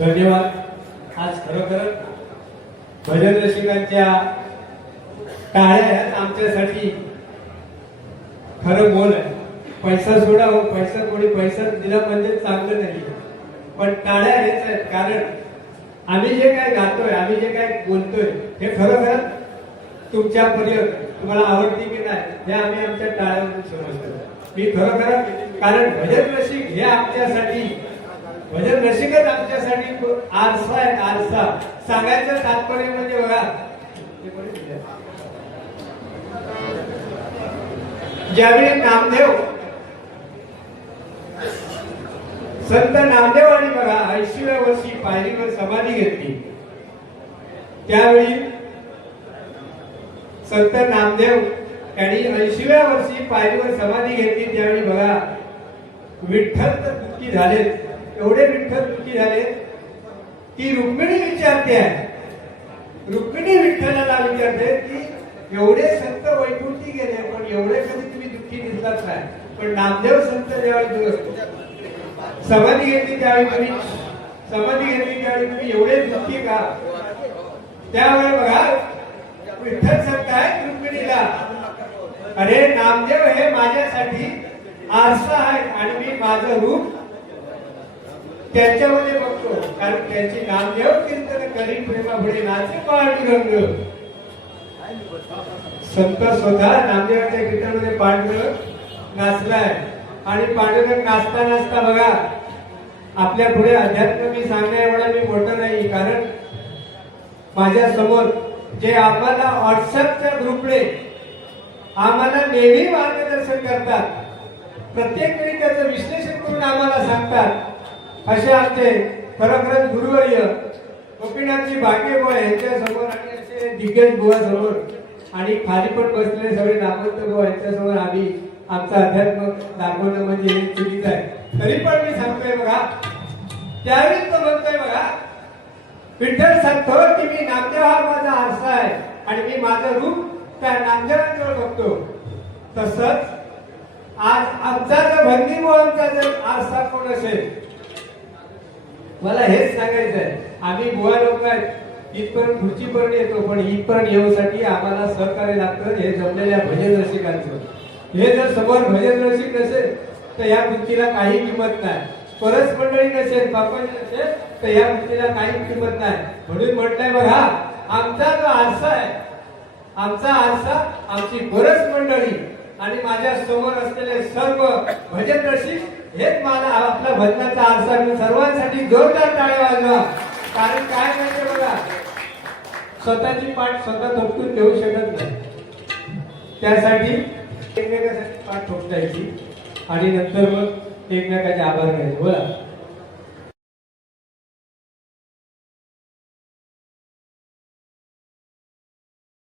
धन्यवाद। आज खरोखर भजन रसिकांच्या टाळ्या आमच्यासाठी खरं बोल आहे। पैसा सोडा हो, पैसा कोणी पैसा दिला म्हणजे चांगलं नाही, पण टाळ्या हेच आहेत। कारण आम्ही जे काय गातोय, आम्ही जे काय बोलतोय हे खरोखर तुमच्यापर्यंत तुम्हाला आवडते की नाही हे आम्ही आमच्या टाळ्यावरून समजतो। मी खरोखर कारण भजन रसिक हे आमच्यासाठी, भजन रसिकच आमच्यासाठी आरसा आहे। आरसा सांगायचं तात्पर्य म्हणजे बघा, ज्यावेळी नामदेव संत नामदेवांनी बघा 80व्या वर्षी पायरीवर समाधी घेतली, त्यावेळी संत नामदेव यांनी 80व्या वर्षी पायरीवर समाधी घेतली, त्यावेळी बघा विठ्ठल तर दुःखी झाले, एवढे विठ्ठल दुःखी झाले की रुक्मिणी विचारते आहे, रुक्मिणी विठ्ठलाला विचारते की एवढे संत वैकुंठी गेले पण एवढे कधी तुम्ही दुःखी दिसलात नाही, पण नामदेव संत ज्यावेळी समाधी घेतली त्यावेळी तुम्ही एवढे दुःखी का? त्यावेळी बघा विठ्ठल सांगताय रुक्मिणीला, अरे नामदेव हे माझ्यासाठी आरसा आहे आणि मी माझं रूप त्यांच्यामध्ये बघतो, कारण त्यांची नामदेव कीर्तन करी प्रेमापुढे नाचे पांडुरंग। संत स्वतः नामदेवाच्या कीर्तनामध्ये पांडुरंग नाचलाय आणि पांडुरंग नाचता नाचता बघा आपल्या पुढे अध्यात्म मी सांगण्या एवढा मी मोठं नाही, कारण माझ्या समोर जे आम्हाला व्हॉट्सअपच्या ग्रुपने आम्हाला नेहमी मार्गदर्शन करतात, प्रत्येक वेळी त्याचं विश्लेषण करून आम्हाला सांगतात, असे आमचे खरोखर गुरुवर्य गोपीनाथजी भाग्यबळ यांच्या समोर आणि असे दिग्गज बुवा समोर आणि खाली पण बसलेले सगळे नामवंत बुवा यांच्या समोर आम्ही आमचा अध्यात्म दाखवणं म्हणजे हे चुकीचं आहे। तरी पण मी सांगतोय बघा, त्यावेळी तो म्हणतोय बघा, विठ्ठल सांगतो की मी नामदेव हा माझा आरसा आहे आणि मी माझं रूप त्या नामदेवांजवळ बघतो। तसंच आज आमचा जर भंगी बुवांचा जर आरसा कोण असेल, मला हेच सांगायचं आहे, आम्ही बुवा लोक आहेत इथपर्यंत खुर्चीपर्यंत येतो, पण इथपर्यंत येऊसाठी आम्हाला सहकार्य लागतं हे जमलेल्या भजन रसिकांचं। हे जर समोर भजन रसिक नसेल तर या खुर्चीला काही किंमत नाही, परस मंडळी नसेल, बापाजी नसेल तर या खुर्चीला काही किंमत नाही। म्हणून म्हटलंय बघा, आमचा जो आरसा आहे, आमचा आरसा आमची परस मंडळी आणि माझ्या समोर असलेले सर्व भजन रसिक हेच मला आपला भजनाचा आरसा। मी सर्वांसाठी जोरदार टाळ्या वाजवा, कारण काय माहिती बघा, स्वतःची पाठ स्वतः थोपटून घेऊ शकत नाही, त्यासाठी एकमेकांसाठी पाठ ठोकतायची आणि नंतर मग एकमेकाचे आभार घ्यायचे। बोला।